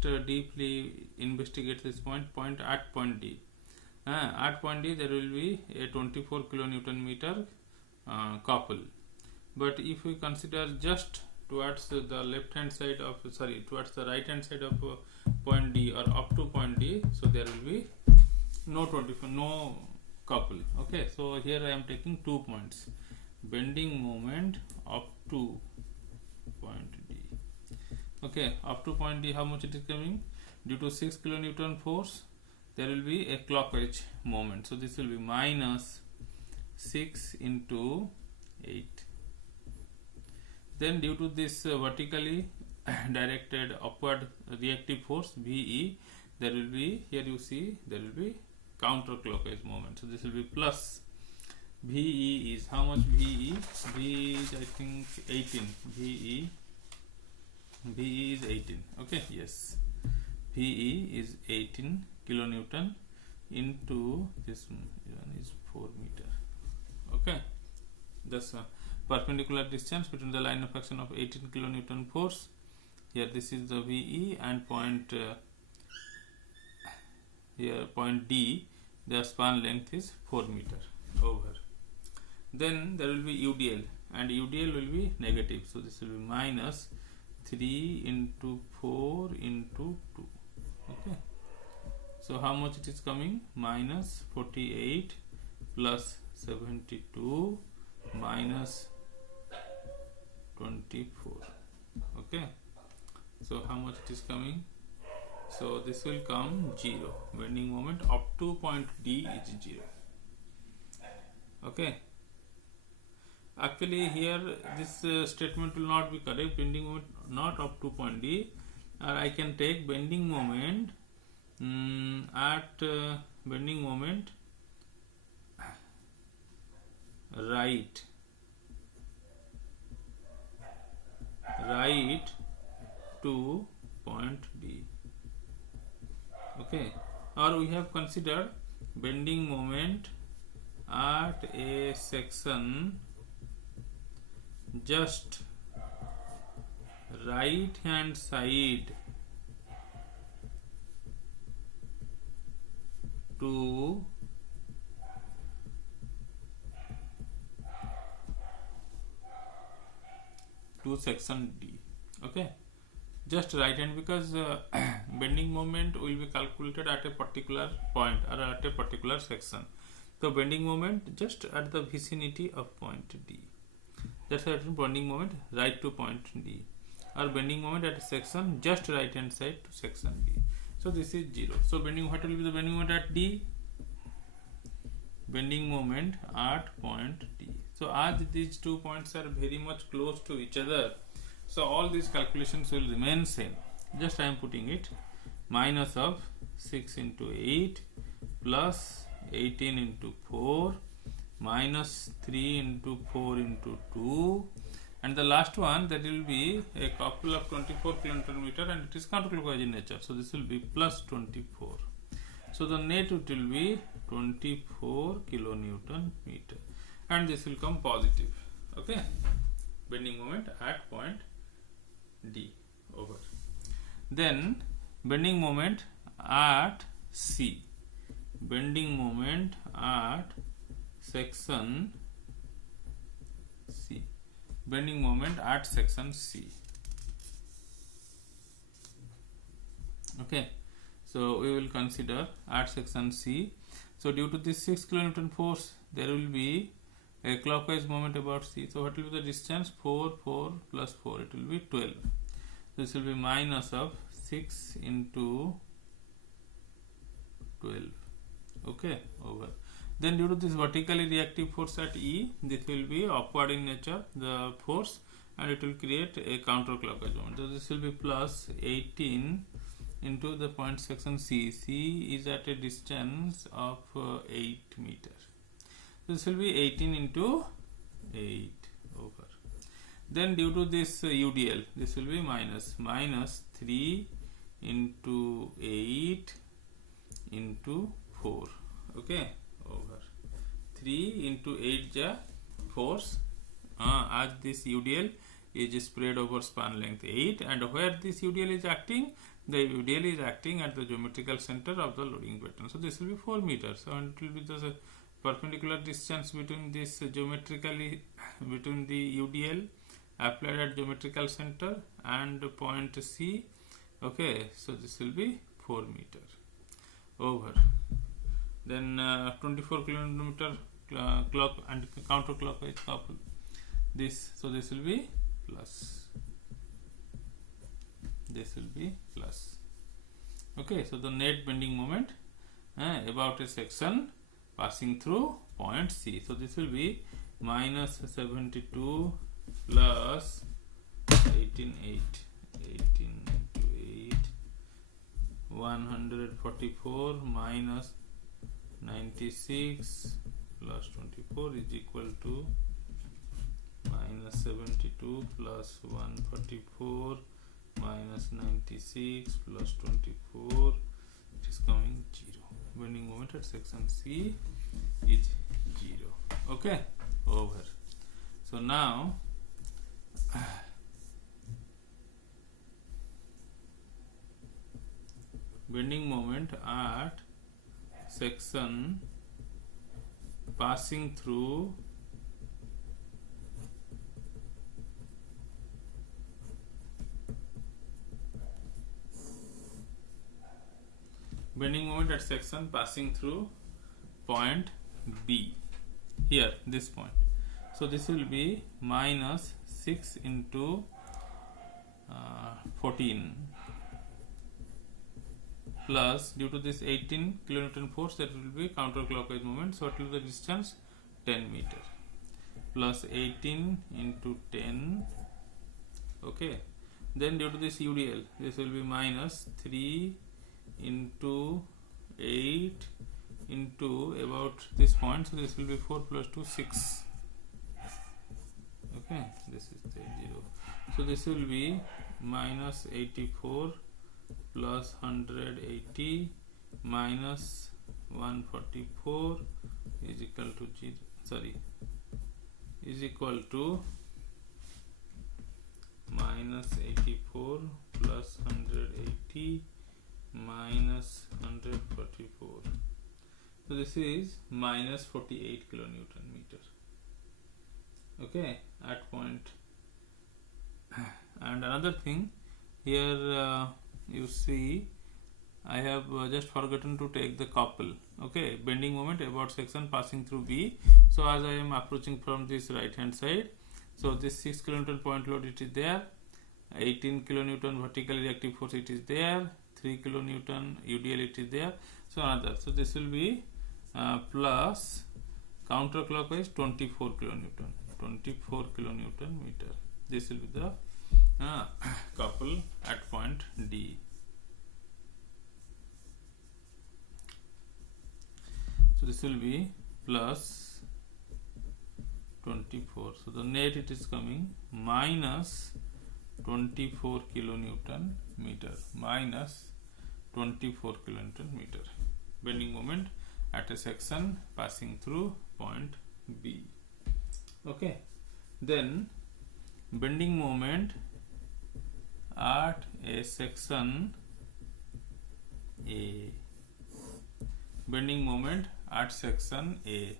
just deeply investigate this point. At point D. At point D there will be a 24 kilonewton meter couple. But if we consider just towards the left hand side of towards the right hand side of point D or up to point D, so there will be no couple. Okay, so here I am taking 2 points. Bending moment up to point D. Okay, up to point D, how much it is coming? Due to 6 kilonewton force, there will be a clockwise moment. So this will be minus 6 into 8. Then due to this vertically directed upward reactive force VE, there will be, here you see, there will be counterclockwise moment. So this will be plus. VE is how much? VE is I think 18. VE is 18. Okay, yes. VE is 18 kilonewton into this one is 4 meter. Okay, that's perpendicular distance between the line of action of 18 kilonewton force. Here this is the VE and point here point D, their span length is 4 meter over. Then there will be UDL, and UDL will be negative. So this will be minus 3 into 4 into 2. Okay. So how much it is coming? Minus 48 plus 72 minus 24. Okay. So how much it is coming? So this will come 0. Bending moment up to point D is 0. Okay. Actually here this statement will not be correct. Bending moment not up to point D, or I can take bending moment at bending moment right to point D. Okay, or we have considered bending moment at a section just right hand side to section D. Okay, just right hand, because bending moment will be calculated at a particular point or at a particular section. So bending moment just at the vicinity of point D. That's why bending moment right to point D, or bending moment at a section just right hand side to section D. So this is 0. So what will be the bending moment at D? Bending moment at point D. So as these 2 points are very much close to each other, so all these calculations will remain same. Just I am putting it minus of 6 into 8 plus 18 into 4 minus 3 into 4 into 2, and the last one, that will be a couple of 24 kilonewton meter, and it is counterclockwise in nature. So this will be plus 24. So the net it will be 24 kilonewton meter, and this will come positive. Okay, bending moment at point D over. Then bending moment at C. Bending moment at section C. Bending moment at section C. Okay, so we will consider at section C. So due to this 6 kilonewton force, there will be a clockwise moment about C. So what will be the distance? 4 plus 4, it will be 12. This will be minus of 6 into 12. Okay, over. Then due to this vertically reactive force at E, this will be upward in nature, the force, and it will create a counterclockwise moment. So this will be plus 18 into the point section C. C is at a distance of 8 meters. This will be 18 into 8 over. Then due to this UDL, this will be minus 3 into 8 into 4. Okay, over 3 into 8 ja force as this UDL, is spread over span length 8, and where this UDL is acting, the UDL is acting at the geometrical center of the loading pattern. So this will be 4 meters. So it will be the perpendicular distance between this geometrically between the UDL applied at geometrical center and point C. Okay, so this will be 4 meter over. Then 24 kilometer clock and counterclockwise couple. This, so this will be plus. This will be plus. Okay, so the net bending moment about a section passing through point C. So this will be minus 72 plus 18 into 8, 144 minus 96 plus 24 is equal to minus 72 plus 144 minus 96 plus 24, it is coming 0. Bending moment at section C is 0. Okay, over. So now bending moment at section passing through bending moment at section passing through point B, here this point. So this will be minus 6 into 14 plus, due to this 18 kilonewton force, that will be counterclockwise moment, so it will be the distance 10 meter plus 18 into 10. Okay, then due to this UDL, this will be minus 3 into 8 into about this point, so this will be 4 plus 2 6. Okay, this is 0. So this will be minus 84 plus 180 minus 144 is equal to 0, sorry, is equal to minus 84 plus 180 minus 144. So this is minus 48 kilonewton meter. Okay, at point. And another thing here, you see I have just forgotten to take the couple. Okay, bending moment about section passing through B. So as I am approaching from this right hand side, so this 6 kilonewton point load, it is there, 18 kilonewton vertical reactive force, it is there, 3 kilonewton UDL, it is there. So another, so this will be plus counterclockwise 24 kilonewton meter. This will be the couple at point D. So this will be plus 24. So the net, it is coming minus 24 kilonewton meter, minus 24 kilonewton meter. Bending moment at a section passing through point B. Okay, then bending moment at a section A. Bending moment at section A.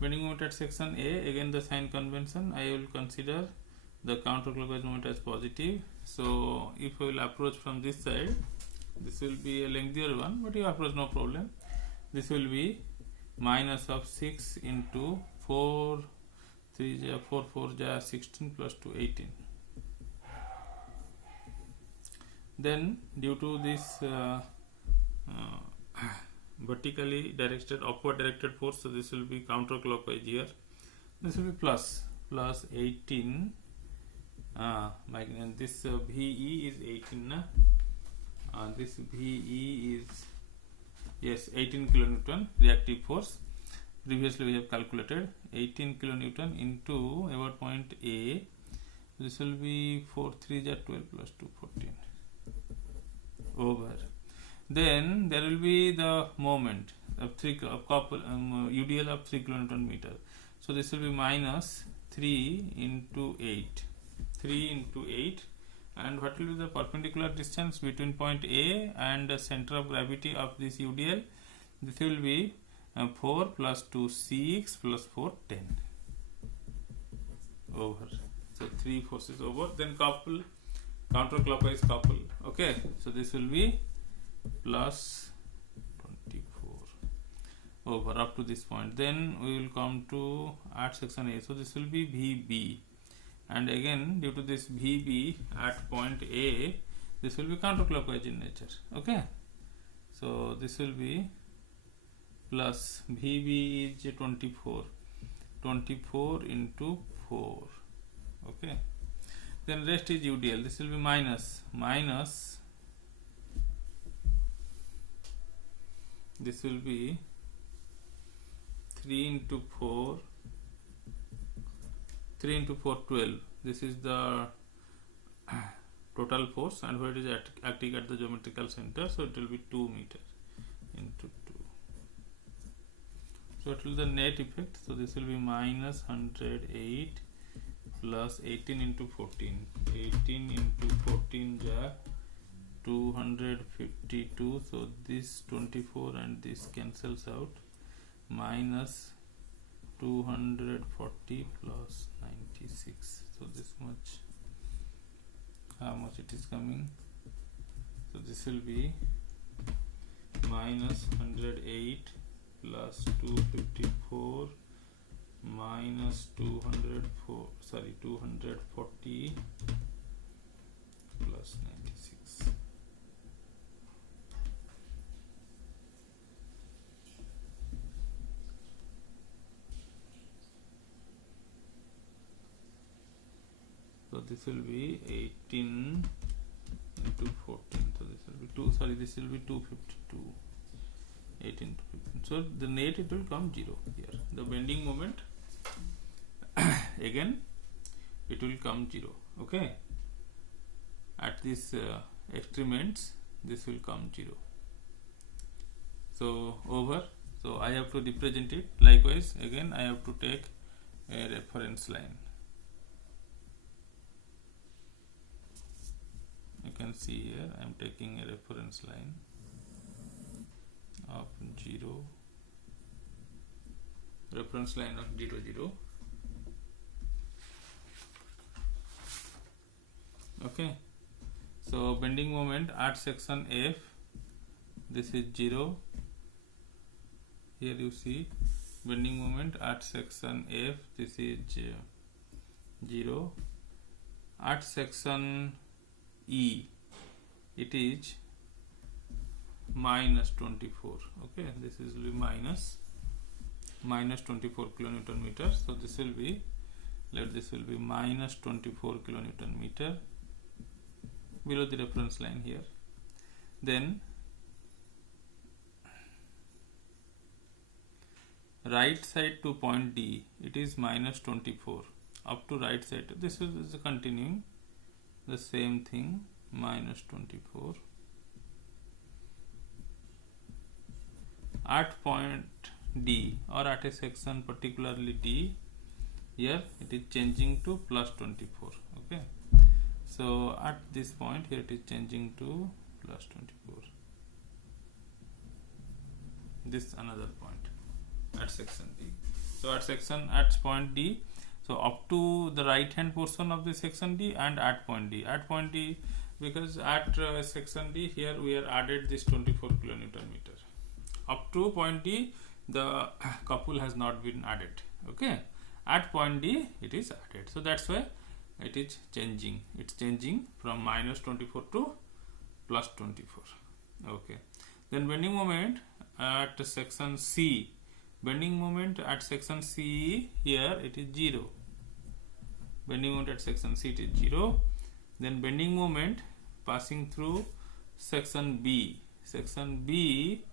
Bending moment at section A, again the sign convention, I will consider the counterclockwise moment as positive. So if I will approach from this side, this will be a lengthier one, but you approach no problem. This will be minus of 6 into 4, 3 ja 4, 4 ja 16 plus 2 18. Then due to this vertically directed, upward directed force, so this will be counterclockwise here. This will be plus 18. This VE is 18 na? This VE is, yes, 18 kilonewton reactive force. Previously we have calculated 18 kilonewton into about point A. This will be 4 3 ja 12 plus 2 14 over. Then there will be the moment of couple UDL of 3 kilonewton meter. So this will be minus 3 into 8. 3 into 8. And what will be the perpendicular distance between point A and the center of gravity of this UDL? This will be 4 plus 2 6 plus 4 10 over. So 3 forces over, then couple, counterclockwise couple. Okay, so this will be plus 24 over up to this point. Then we will come to at section A. So this will be VB, and again due to this VB at point A, this will be counterclockwise in nature. Okay, so this will be plus VB is 24 into 4. Okay, then rest is UDL. This will be minus this will be 3 into 4 12. This is the total force, and where it is acting at the geometrical center, so it will be 2 meter into 2. So it will be the net effect. So this will be minus 108 plus 18 into 14. 18 into 14 ja 252. So this 24 and this cancels out. Minus 240 plus 96. So this much. How much it is coming? So this will be minus 108 plus 254 minus 240 plus 96. So this will be 18 into 14. So this will be 252. 18 to 15. So the net it will come 0 here. The bending moment again it will come 0. Okay, at this extrements this will come 0. So over. So I have to represent it. Likewise again I have to take a reference line. You can see here I am taking a reference line of 0, reference line of 0 0. Okay, so bending moment at section F, this is 0. Here you see bending moment at section F, this is 0. At section E it is minus 24. Okay, this is will be minus 24 kilonewton meter. So this will be, this will be minus 24 kilonewton meter below the reference line here. Then right side to point D, it is minus 24 up to right side. This is continuing the same thing, minus 24. At point D or at a section particularly D, here it is changing to plus 24. Okay, so at this point here it is changing to plus 24. This another point at section D. So at point D, so up to the right hand portion of the section D and at point D. At point D, because at section D here we are added this 24 kilonewton meter. Up to point D the couple has not been added. Okay, at point D it is added. So that's why it is changing. It's changing from minus 24 to plus 24. Okay, then bending moment at section C. Bending moment at section C, here it is 0. Bending moment at section C it is 0. Then bending moment passing through section B. Section B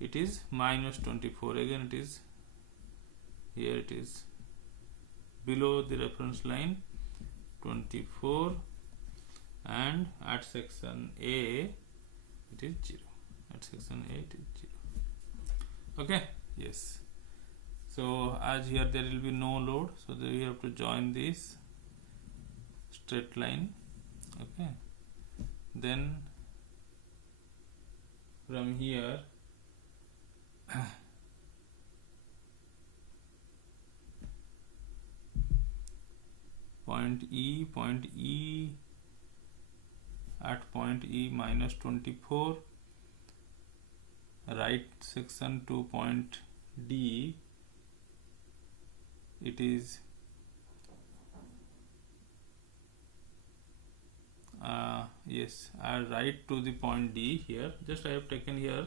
it is minus 24. Again it is, here it is below the reference line 24, and at section A it is 0. At section A it is 0. Okay, yes. So as here there will be no load, so we have to join this straight line. Okay, then from here point E at point E minus 24, right section to point D, it is yes, I write to the point D here, just I have taken here,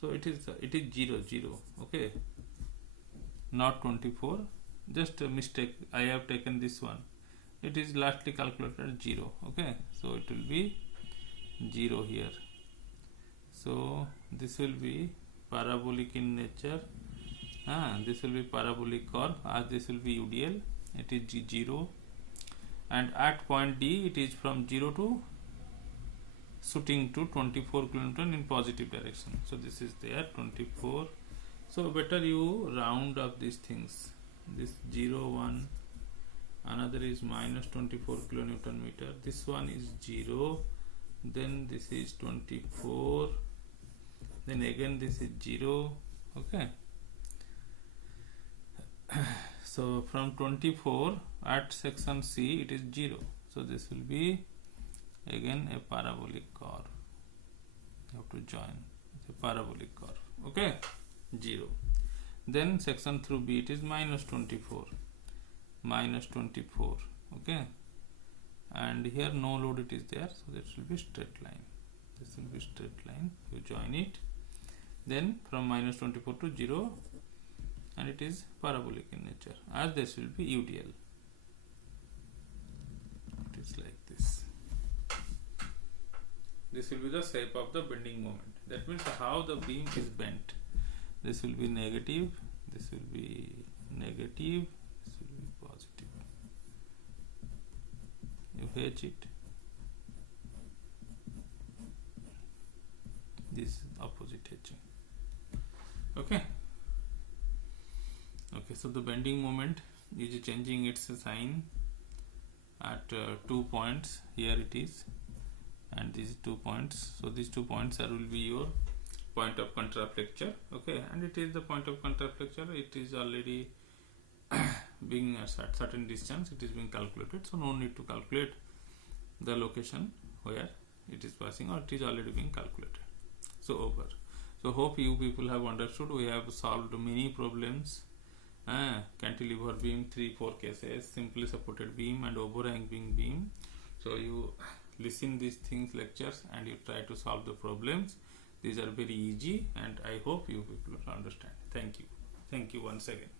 so it is 0 0. Okay, not 24, just a mistake, I have taken this one, it is lastly calculated 0. Okay, so it will be 0 here. So this will be parabolic in nature. This will be parabolic curve, as this will be UDL, it is 0, and at point D it is from 0 to shooting to 24 km in positive direction. So this is there 24. So better you round up these things. This 0 1, another is minus 24 kilonewton meter. This one is 0. Then this is 24. Then again this is 0. Okay. So from 24 at section C it is 0. So this will be again a parabolic curve. You have to join. It's a parabolic curve. Okay, 0. Then section through B it is minus 24. Minus 24. Okay. And here no load it is there, so this will be straight line. This will be straight line. You join it. Then from minus 24 to 0, and it is parabolic in nature, as this will be UDL. It is like this. This will be the shape of the bending moment. That means how the beam is bent. This will be negative, this will be negative, this will be positive. You hedge it. This is opposite hedging. Okay. Okay, so the bending moment is changing its sign at 2 points. Here it is, and these 2 points. So these 2 points will be your point of contraflexure. Okay, and it is the point of contraflexure. It is already being at certain distance. It is being calculated. So no need to calculate the location where it is passing, or it is already being calculated. So over. So hope you people have understood. We have solved many problems. Cantilever beam, 3-4 cases, simply supported beam and overhanging beam. So you listen these things lectures and you try to solve the problems. These are very easy, and I hope you people understand. Thank you once again.